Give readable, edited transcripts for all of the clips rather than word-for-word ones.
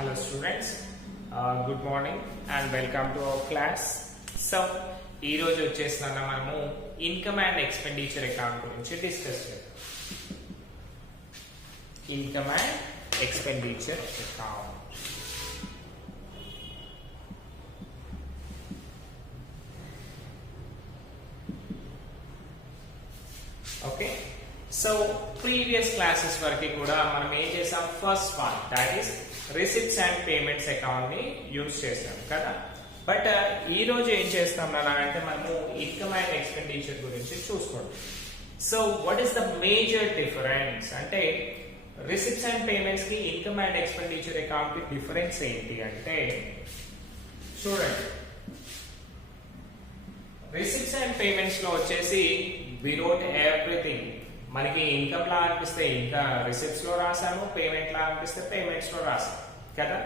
Hello students, good morning and welcome to our class. So, ఈ రోజు వచ్చేసిన మనము ఇన్కమ్ అండ్ ఎక్స్పెండిచర్ అకౌంట్ గురించి డిస్కస్ చేద్దాం. Income and expenditure account. Okay, so previous classes వరకు కూడా మనం ఏం చేసాం, first one that is receipts and payments account ని యూజ్ చేసాం కదా. బట్ ఈ రోజు ఏం చేస్తాం అంటే మనము ఇన్కమ్ అండ్ ఎక్స్పెండిచర్ గురించి చూసుకోండి. So what is the major difference అంటే రిసిప్ట్స్ అండ్ పేమెంట్స్ కి ఇన్కమ్ అండ్ ఎక్స్పెండిచర్ అకౌంట్ కి డిఫరెన్స్ ఏంటి అంటే చూడండి, రిసిప్ట్స్ అండ్ పేమెంట్స్ లో వచ్చేసి వి నోట్ ఎవ్రీథింగ్. మనకి ఇన్కమ్ లా అనిపిస్తే ఇంకా రిసిప్ట్స్ లో రాసాము, పేమెంట్ లా అనిపిస్తే పేమెంట్స్ లో రాసాము కదా.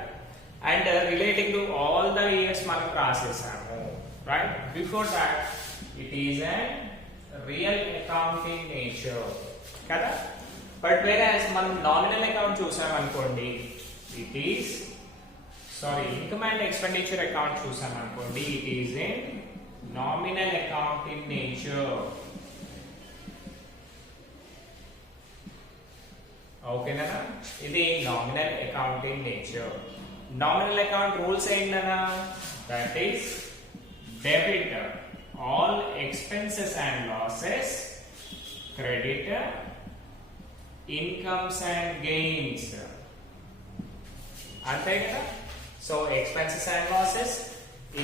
And relating to all the years మనం రాసేసాము, right. Before that it is and real accounting nature కదా. బట్ వేరేస్ మనం నామినల్ అకౌంట్ చూసామనుకోండి, it is income and expenditure account చూసామనుకోండి, it is a nominal accounting nature. ఓకేనా, ఇది nominal accounting nature. Nominal account rules ఏంటన్నా, that is debit all expenses and losses, credit incomes and gains. అంతే కదా. So expenses and losses,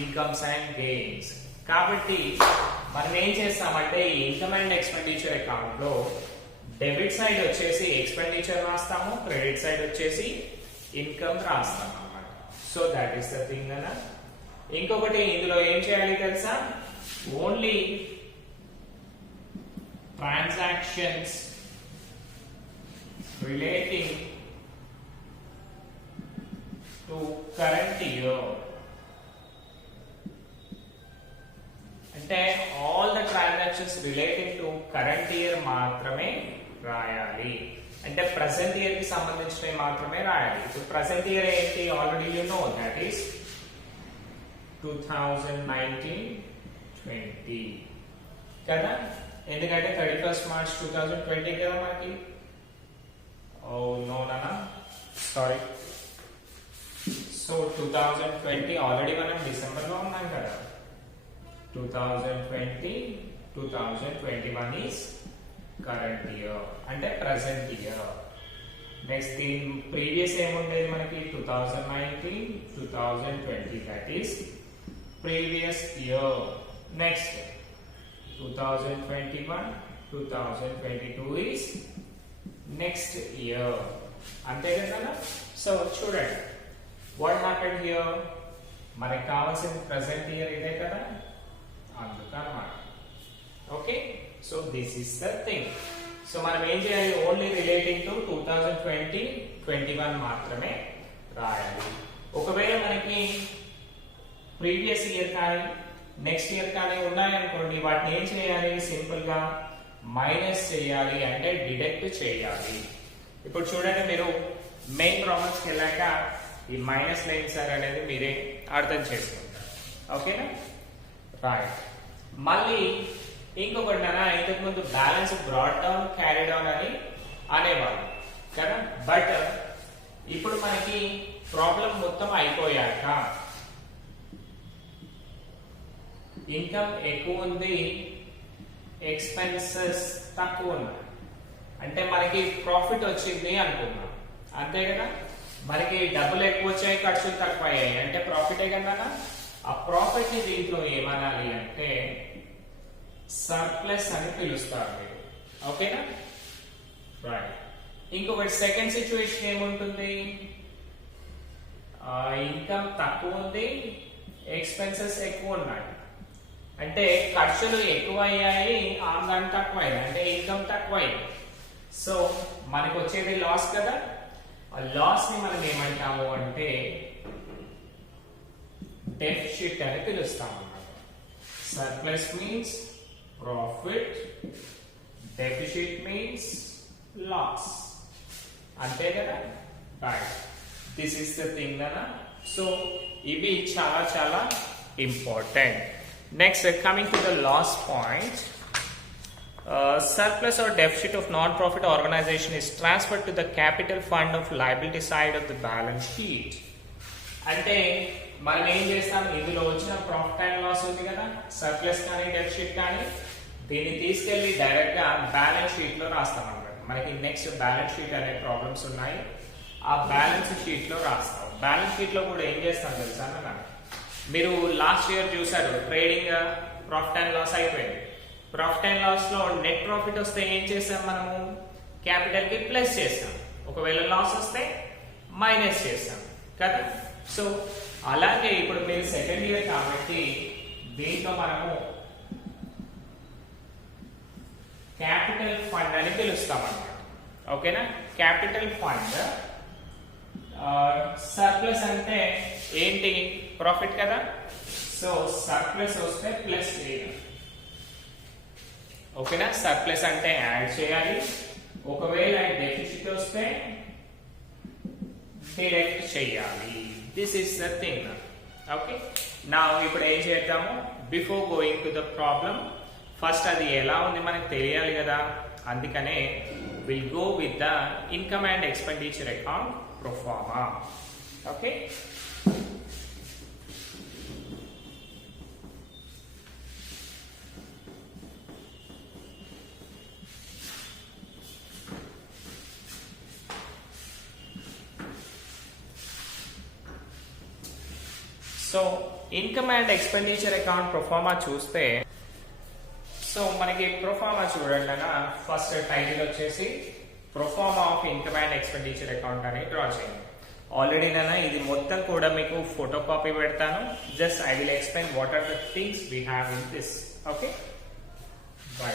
incomes and gains. కాబట్టి మనం ఏం చేస్తామంటే ఈ ఇన్కమ్ అండ్ ఎక్స్పెండిచర్ అకౌంట్ లో డెబిట్ సైడ్ వచ్చేసి ఎక్స్పెండిచర్ రాస్తాము, క్రెడిట్ సైడ్ వచ్చేసి ఇన్కమ్ రాస్తాము అన్నమాట. So that is the thing అన్న. ఇంకొకటి ఇందులో ఏం చేయాలి తెలుసా, only transactions relating to current year, అంటే all the transactions relating to current year మాత్రమే రాయాలి. అంటే ప్రెసెంట్ ఇయర్ కి సంబంధించినవి మాత్రమే రాయాలి. ఇప్పుడు ప్రెసెంట్ ఇయర్ ఏంటి, already you know that is 2019-20 కదా. ఎందుకంటే 31st March 2020 కదా మనకి. ఓ నో నానా, సారీ. సో 2020 ఆల్రెడీ మనం డిసెంబర్ లో ఉన్నాం కదా. 2020-2021 ఈస్ కరెంట్ ఇయర్ అంటే ప్రెసెంట్ ఇయర్. నెక్స్ట్ దీని ప్రీవియస్ ఏముండేది మనకి, 2019-2020 that is previous year. Next 2021-2022 is next year. అంతే కదా. సో చూడండి, వాట్ హ్యాపెండ్ హియర్, మనకి కావాల్సిన ప్రెసెంట్ ఇయర్ ఇదే కదా, అందుకన్నమాట. Okay, so this is the thing. So మనం ఏం చేయాలి, ఓన్లీ రిలేటింగ్ టు 2020-21 మాత్రమే రాయాలి. ఒకవేళ మనకి ప్రీవియస్ ఇయర్ కానీ నెక్స్ట్ ఇయర్ కానీ ఉన్నాయనుకోండి, వాటిని ఏం చేయాలి, సింపుల్ గా మైనస్ చేయాలి, అంటే డిడక్ట్ చేయాలి. ఇప్పుడు చూడండి, మీరు మెయిన్ ప్రాబ్లమ్స్కి వెళ్ళాక ఈ మైనస్ లైన్ సార్ అనేది మీరే అర్థం చేసుకుంటారు. ఓకేనా, రైట్. మళ్ళీ ఇంకొకటి ఇంతకు ముందు balance brought down carry down అని అనేవాళ్ళు కదా. బట్ ఇప్పుడు మనకి ప్రాబ్లం మొత్తం అయిపోయాక ఇన్కమ్ ఎక్కువ ఉంది, ఎక్స్పెన్సెస్ తక్కువ ఉన్నాయి, అంటే మనకి ప్రాఫిట్ వచ్చింది అనుకున్నాం, అంతే కదా. మనకి డబ్బులు ఎక్కువ వచ్చాయి, ఖర్చులు తక్కువ అయ్యాయి, అంటే ప్రాఫిటే కదా. ఆ ప్రాఫిట్ ని దీంట్లో ఏమనాలి అంటే సర్ప్లస్ అని పిలుస్తారు మీరు. ఓకేనా, రైట్. ఇంకొకటి సెకండ్ సిచ్యువేషన్ ఏముంటుంది, ఇన్కమ్ తక్కువ ఉంది, ఎక్స్పెన్సెస్ ఎక్కువ ఉన్నాయి, అంటే ఖర్చులు ఎక్కువ అయ్యాయి, ఆదాయం తక్కువ అయింది, అంటే ఇన్కమ్ తక్కువ అయింది. సో మనకు వచ్చేది లాస్ కదా. ఆ లాస్ ని మనం ఏమంటాము అంటే డెఫిసిట్ అని పిలుస్తాం అన్నమాట. Surplus means profit, deficit means loss, అంతే కదా. Right. This is the thing కదా. సో ఇవి చాలా చాలా important. Next coming to the last point, surplus or deficit of non-profit organization is transferred to the capital fund of liability side of the balance sheet. అంటే మనం ఏం చేస్తాం, ఇందులో వచ్చిన ప్రాఫిట్ అండ్ లాస్ ఉంది కదా, సర్ప్లస్ కానీ డెఫిసిట్ కానీ, దీన్ని తీసుకెళ్లి డైరెక్ట్ గా బ్యాలెన్స్ షీట్ లో రాస్తాం అన్నమాట. మనకి నెక్స్ట్ బ్యాలెన్స్ షీట్ అనే ప్రాబ్లమ్స్ ఉన్నాయి, ఆ బ్యాలెన్స్ షీట్ లో రాస్తాం. బ్యాలెన్స్ షీట్ లో కూడా ఏం చేస్తాం తెలుసా అన్న, మీరు లాస్ట్ ఇయర్ చూసారు ట్రేడింగ్ ప్రాఫిట్ అండ్ లాస్ అయిపోయింది. ప్రాఫిట్ అండ్ లాస్ లో నెట్ ప్రాఫిట్ వస్తే ఏం చేస్తాం మనము, క్యాపిటల్ కి ప్లస్ చేస్తాం, ఒకవేళ లాస్ వస్తే మైనస్ చేస్తాం కదా. సో అలాగే ఇప్పుడు మీరు సెకండ్ ఇయర్ కాబట్టి దీంట్లో మనము క్యాపిటల్ ఫండ్ అని పిలుస్తాం అన్నమాట. ఓకేనా, క్యాపిటల్ ఫండ్. సర్ప్లస్ అంటే ఏంటి, ప్రాఫిట్ కదా. సో సర్ప్లస్ వస్తే ప్లస్ చేయాలి. ఓకేనా, సర్ప్లస్ అంటే యాడ్ చేయాలి, ఒకవేళ డెఫిసిట్ వస్తే డిడక్ట్ చేయాలి. This is the thing. Okay, నా ఇప్పుడు ఏం చేద్దాము, before going to the problem first అది ఎలా ఉంది మనకు తెలియాలి కదా, అందుకనే will go with the income and expenditure account proforma. Okay, so income and expenditure account proforma చూస్తే, సో మనకి ప్రొఫార్మా చూడండి అన్న, ఫస్ట్ టైటిల్ వచ్చేసి proforma of income and expenditure account అని డ్రా చేయండి. ఆల్రెడీ నాన్న ఇది మొత్తం కూడా మీకు ఫోటో కాపీ పెడతాను, just I will explain what are the things we have in this. Okay, bye.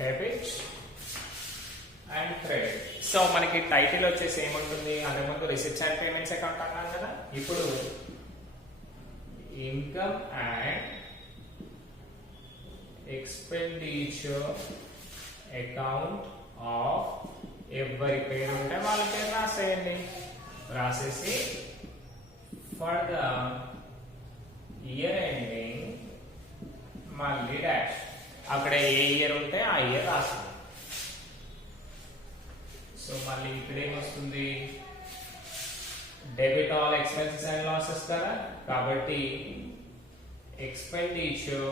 Debit and credit. So మనకి టైటిల్ వచ్చేసి ఏముంటుంది, అంతకుముందు రిసిప్ట్స్ అండ్ పేమెంట్స్ అకౌంట్ అన్నాం కదా, ఇప్పుడు income and expenditure account of, ఎవరి పేరు ఉంటే వాళ్ళ పేరు రాసేయండి, రాసేసి ఫర్ ద ఇయర్ ఎండింగ్ మళ్ళీ డాష్, అక్కడ ఏ ఇయర్ ఉంటే ఆ ఇయర్ రాస్తాం. సో మళ్ళీ ఇక్కడ ఏమొస్తుంది, debit all expenses and losses కదా, కాబట్టి ఎక్స్పెండిచర్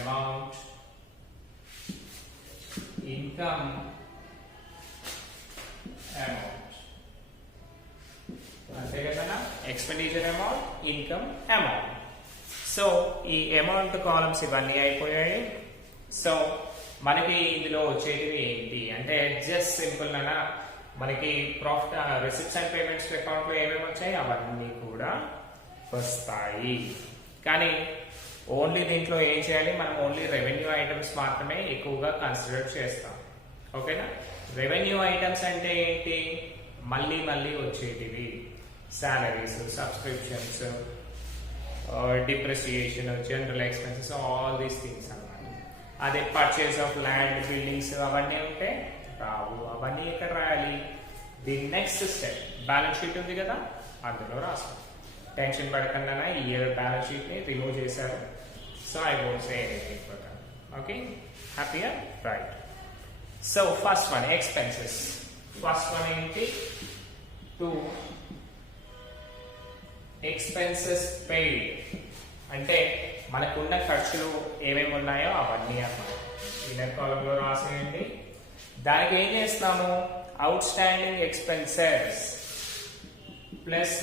అమౌంట్, ఇన్కమ్ అమౌంట్, అంతే కదా, expenditure amount, income amount. So ఈ అమౌంట్ కాలమ్స్ ఇవన్నీ అయిపోయాయి. సో మనకి ఇందులో వచ్చేటివి ఏంటి అంటే జస్ట్ సింపుల్ గా మనకి profit receipts and payments account లో ఏమేమి వచ్చాయి అవన్నీ కూడా వస్తాయి. కానీ ఓన్లీ దీంట్లో ఏం చేయాలి, మనం ఓన్లీ రెవెన్యూ ఐటమ్స్ మాత్రమే ఎక్కువగా కన్సిడర్ చేస్తాం. ఓకేనా, రెవెన్యూ ఐటమ్స్ అంటే ఏంటి, మళ్ళీ మళ్ళీ వచ్చేటివి, salaries, subscriptions, depreciation, general expenses, all these things అన్నమాట. అదే పర్చేస్ ఆఫ్ ల్యాండ్, బిల్డింగ్స్ అవన్నీ ఉంటే రావు, అవన్నీ ఎక్కడ రాయాలి, the next step balance sheet ఉంది కదా అందులో రాస్తాం. టెన్షన్ పడకుండా ఈ ఇయర్ బ్యాలెన్స్ షీట్ ని రిమూవ్ చేశారు, so I won't say anything for that. Okay, హ్యాపీయా, right. So first one expenses. First one ఏంటి, టు ఎక్స్పెన్సెస్ పెయిడ్ అంటే మనకున్న ఖర్చులు ఏమేమి ఉన్నాయో అవన్నీ అన్నమాట. ఇన్నర్ కాలంలో రాసేయండి. దానికి ఏం చేస్తాము, out standing expenses plus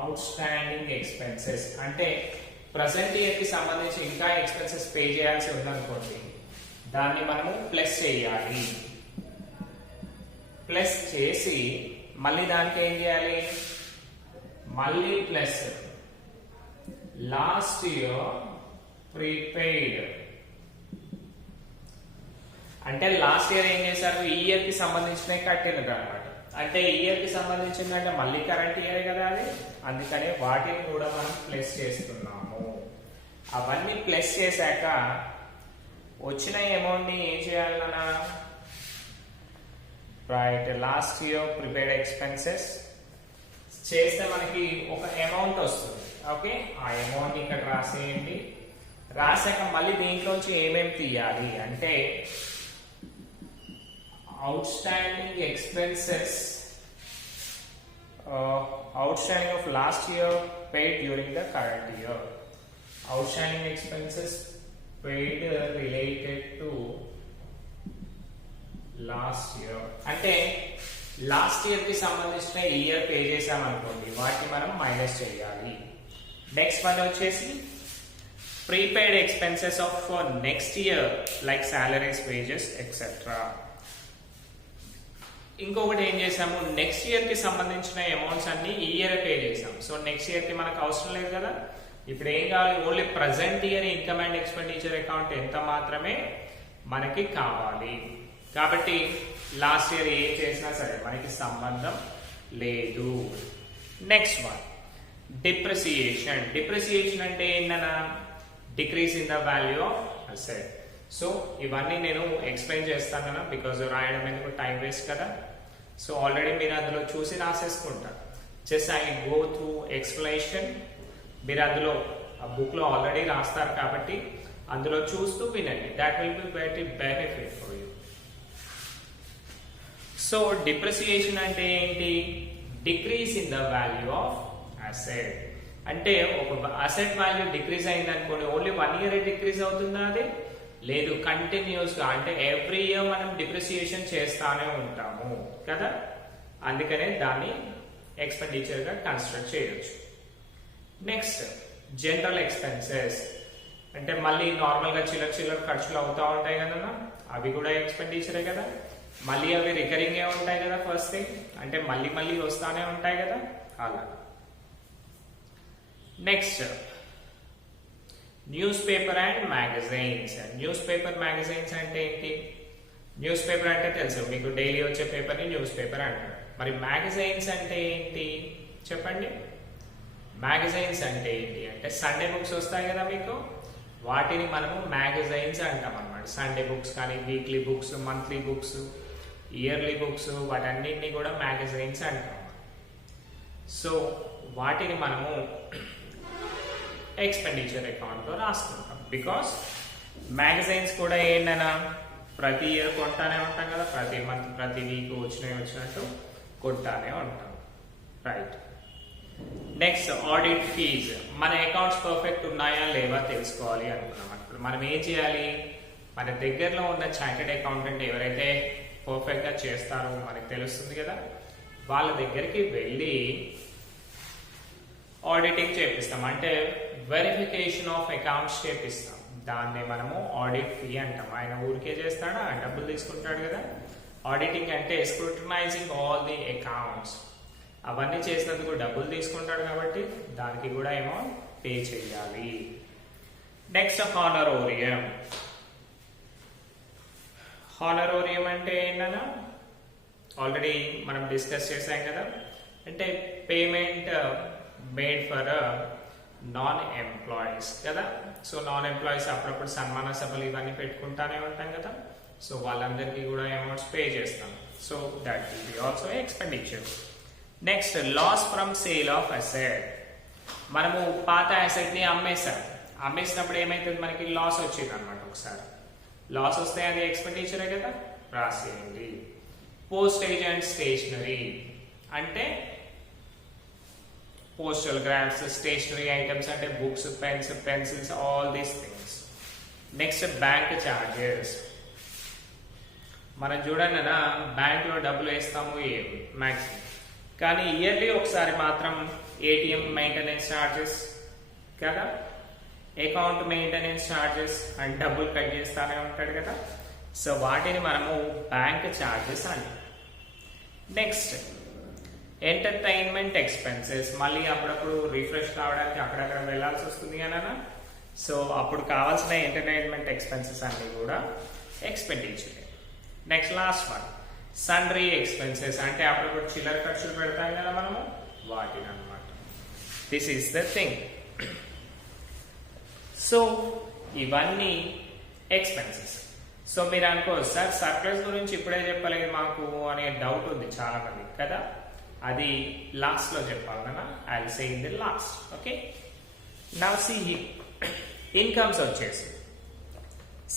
out standing expenses అంటే ప్రజెంట్ ఇయర్ కి సంబంధించి ఇంకా ఎక్స్పెన్సెస్ పే చేయాల్సి ఉందనుకోండి, దాన్ని మనము ప్లస్ చేయాలి. ప్లస్ చేసి మళ్ళీ దానికి ఏం చేయాలి, మళ్ళీ ప్లస్ లాస్ట్ ఇయర్ ప్రీపెయిడ్ అంటే లాస్ట్ ఇయర్ ఏం చేశారు, ఈ ఇయర్ కి సంబంధించినవి కట్టినది అనమాట. అంటే ఈ ఇయర్ కి సంబంధించిందంటే మళ్ళీ కరెంట్ ఇయర్ కదా అది, అందుకని వాటిని కూడా మనం ప్లస్ చేస్తున్నాము. అవన్నీ ప్లస్ చేశాక వచ్చిన అమౌంట్ ని ఏం చేయాలన్నా, right, last year prepared expenses చేస్తే మనకి ఒక అమౌంట్ వస్తుంది. ఓకే, ఆ అమౌంట్ ఇక్కడ రాసేయండి. రాసాక మళ్ళీ దీంట్లోంచి ఏమేమి తీయాలి అంటే outstanding expenses outstanding of last year paid during the current year. Outstanding expenses paid related to last year. అంటే లాస్ట్ ఇయర్ కి సంబంధించిన ఇయర్ పే చేసామనుకోండి, వాటిని మనం మైనస్ చేయాలి. నెక్స్ట్ వన్ వచ్చేసి prepaid expenses of next year like salaries, wages etcetera. ఇంకొకటి ఏం చేసాము, నెక్స్ట్ ఇయర్ కి సంబంధించిన అమౌంట్స్ అన్ని ఈ ఇయర్ పే చేసాం. సో నెక్స్ట్ ఇయర్ కి మనకు అవసరం లేదు కదా, ఇప్పుడు ఏం కావాలి, only present year income and expenditure account ఎంత మాత్రమే మనకి కావాలి. కాబట్టి లాస్ట్ ఇయర్ ఏం చేసినా సరే మనకి సంబంధం లేదు. Next one depreciation. డిప్రిసియేషన్ అంటే ఏంటన్నా, decrease in the value of asset. So ఇవన్నీ నేను ఎక్స్ప్లెయిన్ చేస్తాను బికాజ్ రాయడం ఎందుకు, టైం వేస్ట్ కదా. సో ఆల్రెడీ మీరు అందులో చూసి రాసేసుకుంటారు. Just I go through explanation. మీరు అందులో ఆ బుక్ లో ఆల్రెడీ రాస్తారు కాబట్టి అందులో చూస్తూ వినండి. That will be very benefit for you. So depreciation అంటే ఏంటి, decrease in the value of asset. అంటే ఒక అసెట్ వాల్యూ డిక్రీజ్ అయింది అనుకోండి, ఓన్లీ 1 ఇయర్ డిక్రీజ్ అవుతుందా, అది లేదు, కంటిన్యూస్ గా, అంటే ఎవ్రీ ఇయర్ మనం డిప్రిసియేషన్ చేస్తానే ఉంటాము కదా, అందుకనే దాన్ని ఎక్స్పెండిచర్ గా కన్సిడర్ చేయొచ్చు. నెక్స్ట్ జనరల్ ఎక్స్పెన్సెస్ అంటే మళ్ళీ నార్మల్ గా చిల్లర ఖర్చులు అవుతా ఉంటాయి కదా, అవి కూడా ఎక్స్పెండిచరే కదా. మళ్ళీ అవి రికరింగ్ ఏ ఉంటాయి కదా, ఫస్ట్ థింగ్ అంటే మళ్ళీ వస్తానే ఉంటాయి కదా అలా. Next news paper and magazines. News paper magazines అంటే ఏంటి, న్యూస్ పేపర్ అంటే తెలుసు మీకు, డైలీ వచ్చే పేపర్ ని న్యూస్ పేపర్ అంటారు. మరి మ్యాగజైన్స్ అంటే ఏంటి చెప్పండి. మ్యాగజైన్స్ అంటే ఏంటి అంటే సండే బుక్స్ వస్తాయి కదా మీకు, వాటిని మనము మ్యాగజైన్స్ అంటాం అన్నమాట. సండే బుక్స్ కానీ, weekly books, monthly books, yearly books, వాటన్నిటిని కూడా మ్యాగజైన్స్ అంటాం. సో వాటిని మనము ఎక్స్పెండిచర్ అకౌంట్ లో రాసుకుంటాం. బికాస్ మ్యాగజైన్స్ కూడా ఏంటన్నా ప్రతి ఇయర్ కొంటానే ఉంటాం కదా, ప్రతి మంత్, ప్రతి వీక్ వచ్చినట్టు కొంటానే ఉంటాం. రైట్. Next audit fees. మన అకౌంట్స్ పర్ఫెక్ట్ ఉన్నాయా లేవా తెలుసుకోవాలి అనుకున్నాం. ఇప్పుడు మనం ఏం చేయాలి, మన దగ్గరలో ఉన్న చార్టెడ్ అకౌంటెంట్ ఎవరైతే పర్ఫెక్ట్ గా చేస్తారో మనకు తెలుస్తుంది కదా, వాళ్ళ దగ్గరికి వెళ్ళి ఆడిటింగ్ చేపిస్తాం. అంటే వెరిఫికేషన్ ఆఫ్ అకౌంట్స్ చేపిస్తాం. దాన్ని మనము ఆడిట్ ఫీ అంటాం. ఆయన ఊరికే చేస్తాడా, డబ్బులు తీసుకుంటాడు కదా. ఆడిటింగ్ అంటే స్క్రూటనైజింగ్ ఆల్ ది అకౌంట్స్. అవన్నీ చేసినందుకు డబ్బులు తీసుకుంటాడు కాబట్టి దానికి కూడా అమౌంట్ పే చేయాలి. Next honorarium. హానరోరియం అంటే ఏంటన్నా ఆల్రెడీ మనం డిస్కస్ చేసాం కదా, అంటే payment made for non employees కదా. సో నాన్ ఎంప్లాయీస్ అప్పుడప్పుడు సన్మాన సభలు ఇవన్నీ పెట్టుకుంటానే ఉంటాం కదా, సో వాళ్ళందరికీ కూడా అమౌంట్స్ పే చేస్తాం. So that will be also expenditure. Next loss from sale of asset. మనము పాత అసెట్ ని అమ్మేసినప్పుడు ఏమైతుంది, మనకి లాస్ వచ్చింది అనమాట. ఒకసారి లాస్ వస్తే అది ఎక్స్పెండిచరే కదా, రాసేయండి. పోస్టేజ్ అండ్ స్టేషనరీ అంటే పోస్టల్ గ్రాఫ్స్, స్టేషనరీ ఐటమ్స్ అంటే books, pens, pencils, all these things. Next bank charges. మనం చూడండి నా బ్యాంక్ లో డబ్బులు వేస్తాము మ్యాక్సిమం, కానీ ఇయర్లీ ఒకసారి మాత్రం ఏటీఎం మెయింటెనెన్స్ చార్జెస్ కదా, అకౌంట్ మెయింటెనెన్స్ చార్జెస్ అండ్ డబ్బులు కట్ చేస్తానే ఉంటాడు కదా. సో వాటిని మనము బ్యాంక్ చార్జెస్ అంటాం. Next entertainment expenses. మళ్ళీ అప్పుడప్పుడు రిఫ్రెష్ కావడానికి అక్కడక్కడ వెళ్లాల్సి వస్తుంది కదా, సో అప్పుడు కావాల్సిన ఎంటర్టైన్మెంట్ ఎక్స్పెన్సెస్ అన్ని కూడా expenditure. Next last one సన్రీ expenses, అంటే అప్పుడప్పుడు చిల్లర ఖర్చులు పెడతాం కదా మనము, వాటిని అన్నమాట. This is the thing. So ఇవన్నీ ఎక్స్పెన్సెస్. సో మీరు అనుకోవచ్చు సార్ సర్ప్లస్ గురించి ఇప్పుడే చెప్పలేదు మాకు అనే డౌట్ ఉంది చాలా మంది కదా, అది లాస్ట్ లో చెప్పాలి కదా, I will say in the last. Okay, now see incomes వచ్చేసి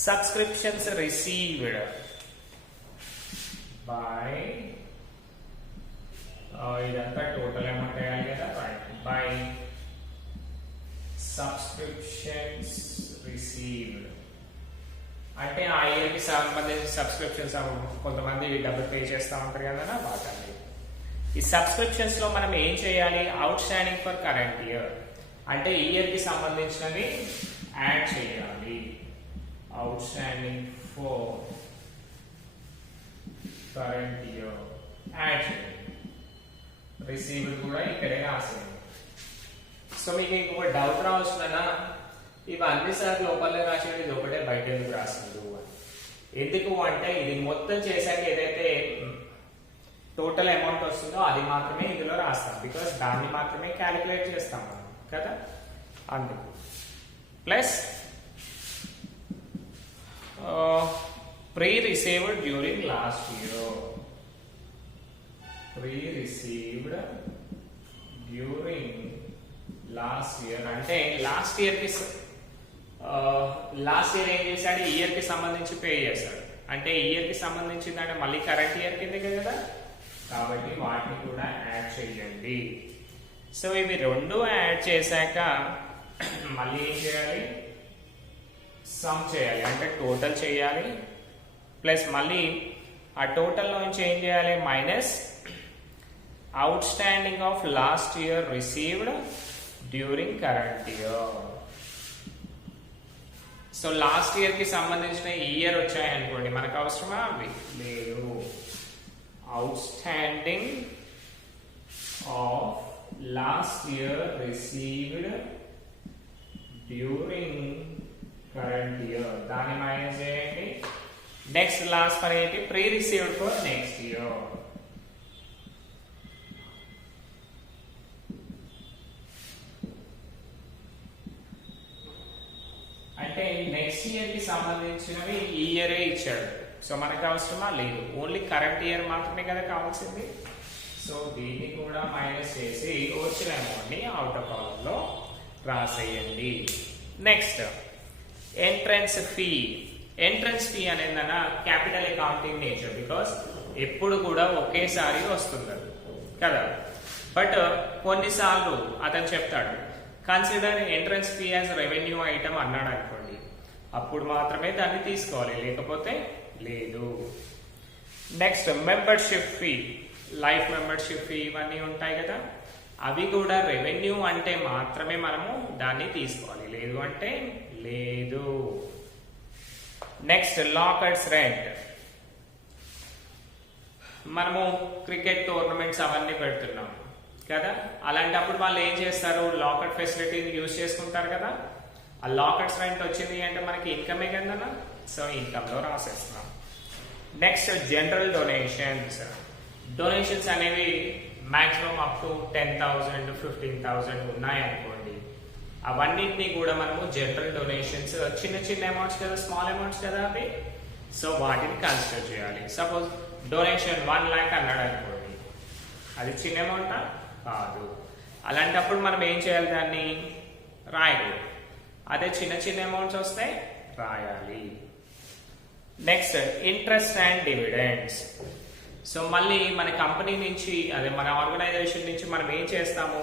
సబ్స్క్రిప్షన్స్ రిసీవ్డ్ బై, ఇదంతా టోటల్ అమౌంట్ వేయాలి కదా, బై సబ్స్క్రిప్షన్స్ రిసీవ్డ్ అంటే ఆ ఇయర్ కి సంబంధించిన సబ్స్క్రిప్షన్స్ కొంతమంది డబ్బులు పే చేస్తూ ఉంటారు కదా వాటి. ఈ సబ్స్క్రిప్షన్స్ లో మనం ఏం చేయాలి, out standing for current year అంటే ఇయర్ కి సంబంధించినవి యాడ్ చేయాలి. Out standing for current year add చేయాలి. రిసీవ్డ్ కూడా ఇక్కడే రాసేయండి. సో మీకు ఇంకొక డౌట్ రావచ్చునా, ఇవన్నీ సార్ లోపలే రాసేది, ఇది ఒకటే బయట ఎందుకు రాసిండు అని. ఎందుకు అంటే ఇది మొత్తం చేశాక ఏదైతే టోటల్ అమౌంట్ వస్తుందో అది మాత్రమే ఇందులో రాస్తాం, బికాస్ దాన్ని మాత్రమే క్యాలిక్యులేట్ చేస్తాం మనం కదా, అందుకు. Plus pre received during last year, pre received during last year అంటే లాస్ట్ ఇయర్ కి లాస్ట్ ఇయర్ ఏం చేశాడు, ఇయర్ కి సంబంధించి పే చేశాడు, అంటే ఇయర్ కి సంబంధించింది అంటే మళ్ళీ కరెంట్ ఇయర్ కింద కదా, కాబట్టి వాటిని కూడా యాడ్ చేయండి. సో ఇవి రెండు యాడ్ చేశాక మళ్ళీ ఏం చేయాలి, సమ్ చేయాలి అంటే టోటల్ చేయాలి. ప్లస్ మళ్ళీ ఆ టోటల్ నుంచి ఏం చేయాలి, minus out standing of last year received during current year. So last year కి సంబంధించిన ఇయర్ వచ్చాయనుకోండి, మనకు అవసరమా అవి లేదు. Out standing of last year received during current year, దాన్ని మైనస్ చేయండి. నెక్స్ట్ లాస్ట్ పని ఏంటి, pre received for next year. అంటే నెక్స్ట్ ఇయర్ కి సంబంధించినవి ఈ ఇయరే ఇచ్చాడు, సో మనకు అవసరమా లేదు, ఓన్లీ కరెంట్ ఇయర్ మాత్రమే కదా కావాల్సింది. సో దీన్ని కూడా మైనస్ చేసి వచ్చిన అమౌంట్ ని అవుటర్ కాలమ్ లో రాసేయండి. Next entrance fee. Entrance fee అనేది క్యాపిటల్ అకౌంటింగ్ నేచర్, బికాస్ ఎప్పుడు కూడా ఒకేసారి వస్తుంది కదా. బట్ కొన్నిసార్లు అతను చెప్తాడు consider entrance fee as revenue item అన్నాడు అనుకోండి, అప్పుడు మాత్రమే దాన్ని తీసుకోవాలి, లేకపోతే లేదు. Next membership fee, life membership fee ఇవన్నీ ఉంటాయి కదా, అవి కూడా రెవెన్యూ అంటే మాత్రమే మనము దాన్ని తీసుకోవాలి, లేదు అంటే లేదు. Next lockers rent. మనము క్రికెట్ టోర్నమెంట్స్ అవన్నీ పెడుతున్నాం కదా, అలాంటప్పుడు వాళ్ళు ఏం చేస్తారు, లాకర్ ఫెసిలిటీని యూజ్ చేసుకుంటారు కదా. ఆ లాకర్స్ రెంట్ వచ్చింది అంటే మనకి ఇన్కమే కదా, సో ఇన్కమ్ లో రాసేస్తున్నాం. Next general donations. డొనేషన్స్ అనేవి మాక్సిమం అప్ టు 10,000 15,000 ఉన్నాయనుకోండి, అవన్నిటిని కూడా మనము జనరల్ డొనేషన్స్, చిన్న చిన్న అమౌంట్స్ కదా, స్మాల్ అమౌంట్స్ కదా అవి, సో వాటిని కన్సిడర్ చేయాలి. సపోజ్ డొనేషన్ 1 lakh అన్నాడు అనుకోండి, అది చిన్న అమౌంటా కాదు, అలాంటప్పుడు మనం ఏం చేయాలి, దాన్ని రాయకూడదు. అదే చిన్న చిన్న అమౌంట్స్ వస్తే రాయాలి. Next interest and dividends. So మళ్ళీ మన కంపెనీ నుంచి, అదే మన ఆర్గనైజేషన్ నుంచి మనం ఏం చేస్తాము,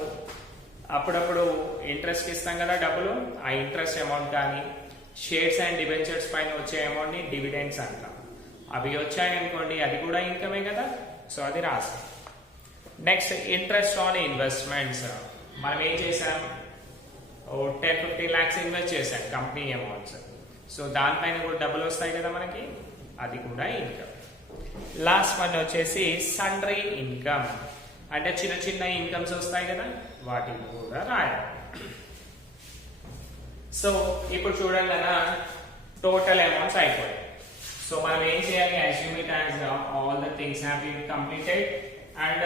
అప్పుడప్పుడు ఇంట్రెస్ట్ ఇస్తాం కదా డబ్బులు, ఆ ఇంట్రెస్ట్ అమౌంట్ కానీ షేర్స్ అండ్ డిబెంచర్స్ పైన వచ్చే అమౌంట్ ని డివిడెండ్స్ అంటాం. అవి వచ్చాయనుకోండి, అది కూడా ఇన్కమే కదా, సో అది రాస్తాం. Next interest on investments. మనం ఏం చేసాం, 10-15 lakhs ఇన్వెస్ట్ చేశాం కంపెనీ అమౌంట్స్, సో దానిపైన కూడా డబ్బులు వస్తాయి కదా మనకి, అది కూడా ఇన్కమ్. లాస్ట్ వన్ వచ్చేసి సండ్రీ ఇన్కమ్, అంటే చిన్న చిన్న ఇన్కమ్స్ వస్తాయి కదా, వాటిని కూడా రాయాలి. సో ఇప్పుడు చూడండి అన్న, టోటల్ అమౌంట్స్ అయిపోయాయి. సో మనం ఏం చేయాలి, assume it as and all the things have been completed and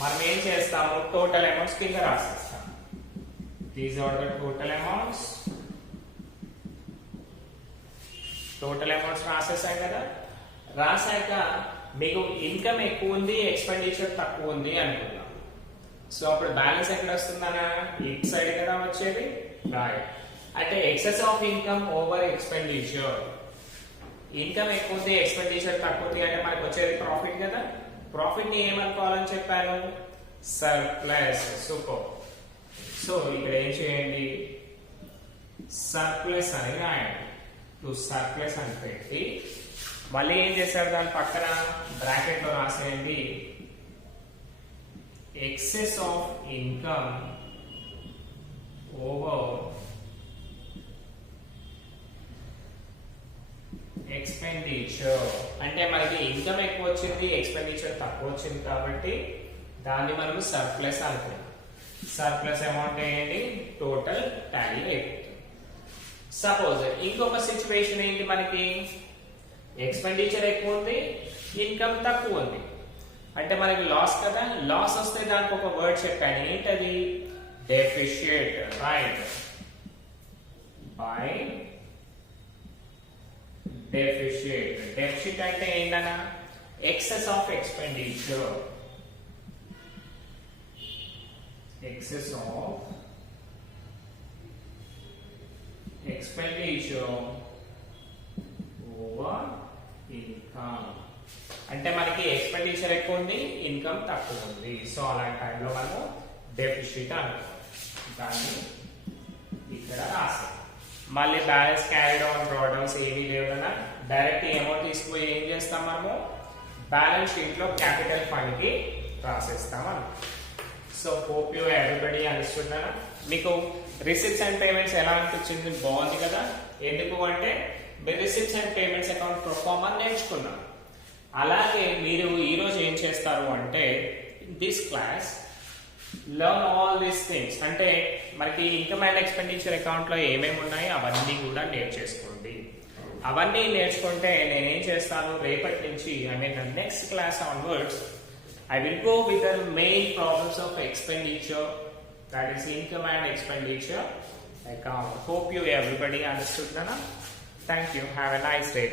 మనం ఏం చేస్తాము టోటల్ అమౌంట్స్ కింద రాసేస్తాం. These are the total amounts. Total amounts రాసేసాం కదా. రాసాక మీకు ఇన్కమ్ ఎక్కువ ఉంది ఎక్స్పెండిచర్ తక్కువ ఉంది అనుకుందాం. సో అప్పుడు బ్యాలెన్స్ ఎక్కడ వస్తుందనా ఇట్ సైడ్ కదా వచ్చేది, రైట్. అంటే excess of income over expenditure. Income ఎక్కువ ఉంది ఎక్స్పెండిచర్ తక్కువ ఉంది అంటే మనకు వచ్చేది ప్రాఫిట్ కదా. ప్రాఫిట్ ని ఏమనుకోవాలని చెప్పాను, సర్ప్లస్. సూపర్. సో ఇక్కడ ఏం చేయండి, సర్ప్లస్ అని రాయండి. టు సర్ప్లస్ అని పెట్టి మళ్ళీ ఏం చేశారు దాని పక్కన బ్రాకెట్ లో రాసేయండి excess of income over expenditure. అంటే మనకి ఇన్కమ్ ఎక్కువ వచ్చింది ఎక్స్పెండిచర్ తక్కువ వచ్చింది కాబట్టి దాన్ని మనం సర్ప్లస్ అనుకున్నాం. సర్ప్లస్ అమౌంట్ వేయండి, టోటల్ టాలీ అయిపోతుంది. సపోజ్ ఇంకొక సిచ్యువేషన్ ఏంటి, మనకి ఎక్స్పెండిచర్ ఎక్కువ ఉంది ఇన్కమ్ తక్కువ ఉంది అంటే మనకి లాస్ కదా. లాస్ వస్తే దానికి ఒక వర్డ్ చెప్పాను, ఏంటది, deficit, right. By deficit. Deficit అంటే ఏంటన్నా excess of expenditure. Excess of expenditure over income. అంటే మనకి ఎక్స్పెండిచర్ ఎక్కువ ఉంది ఇన్కమ్ తక్కువ ఉంది. సో అలాంటి టైంలో మనం డెఫిషిట్ అనుకోం. దాన్ని ఇక్కడ రాస్తాం. మళ్ళీ బ్యాలెన్స్ క్యారీడ్ ఆన్ డ్రాడౌన్స్ ఏమీ లేవు కదా. డైరెక్ట్ అమౌంట్ తీసుకుపోయి ఏం చేస్తాం మనము బ్యాలెన్స్ షీట్ లో క్యాపిటల్ ఫండ్ కి రాసేస్తాం అన్నమాట. So hope you everybody understood. మీకు రిసిప్ట్స్ అండ్ పేమెంట్స్ ఎలా అనిపించింది, బాగుంది కదా. ఎందుకు అంటే మీరు receipts and payments account pro forma నేర్చుకున్నారు. అలాగే మీరు ఈరోజు ఏం చేస్తారు అంటే this class learn all these things. అంటే మనకి ఇన్కమ్ అండ్ ఎక్స్పెండిచర్ అకౌంట్ లో ఏమేమి ఉన్నాయో అవన్నీ కూడా నేర్చేసుకోండి. అవన్నీ నేర్చుకుంటే నేనేం చేస్తాను రేపటి నుంచి next class onwards I will go with the main problems of expenditure, that is income and expenditure account. Hope you everybody understood. Thank you. Have a nice day.